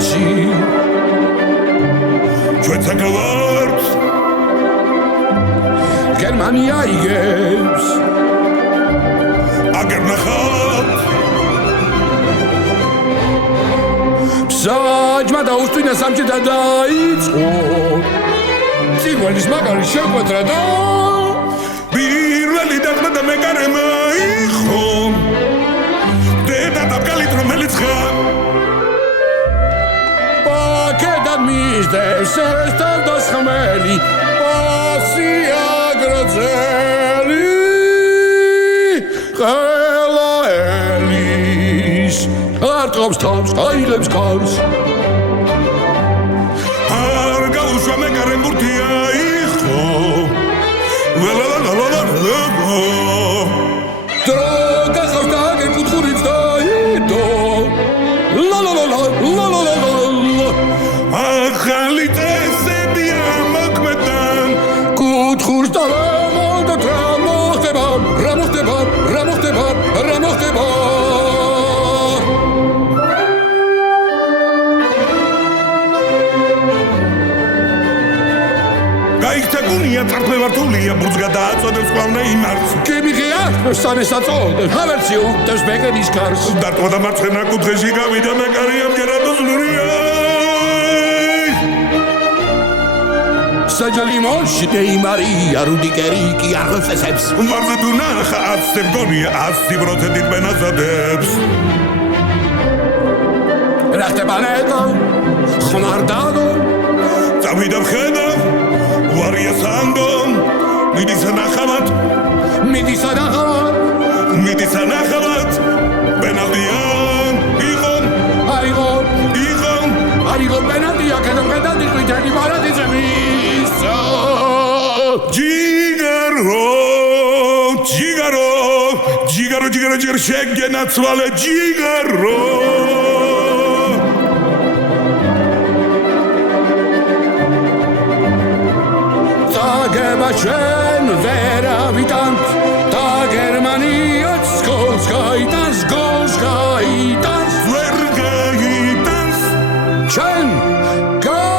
ევროპაში ჩვენ საკავართ გერმანია იგებს აგერ ნახავთ საჯმა დაუსტვინა სამჭი და დაიწყო ციგველის მაგარი შეკვეტრა და პირველი დაღმა და მეკარე მაიხო დედა დაბგალით რომელიც ხარ პაკედად მისდევს ესთან დასხმელი პასია გროძელი ყველა ელის არტყობს თავს აიღებს კარს არ გაუშვა მეკარე მურთია იხო დრო გახავს და აგერ კუთხურიც დაიდო ახალი წესები ამოქმედან კუთხურს და მოდოთ რა მოხდება რა მოხდება რა მოხდება რა მოხდება გაიქთაგუნია წარფევართულია ბურჯ გადააწოდებს ყავნა იმარს კემიღია სანეს აწოდებს ჰავერცი უხდებს ბეკერის კარს დარტყმა და მარცხენა კუთხეში გავიდა მეკარი ამჯერად უძლურია საჯალი მოში ნეიმარია რუდიკერი კი აღებს ესებს მარზე თუ ნახა 100 მგონია 100% ბენაზადებს რა ხდება ნეტო ხმარდადო წავიდა მხედავ ვარია სანდო მიდის ანახავად ბენადიან იღონ არიღო ბენადია კედო მხედავ დიყვიტელი მარადიზემის ჯიგარო შეგენაცვალე ჯიგარო ჩვენ ვერავიტანთ და გერმანიაც გოლს გაიტანს ვერ გაიტანს ჩვენ გავიტანთ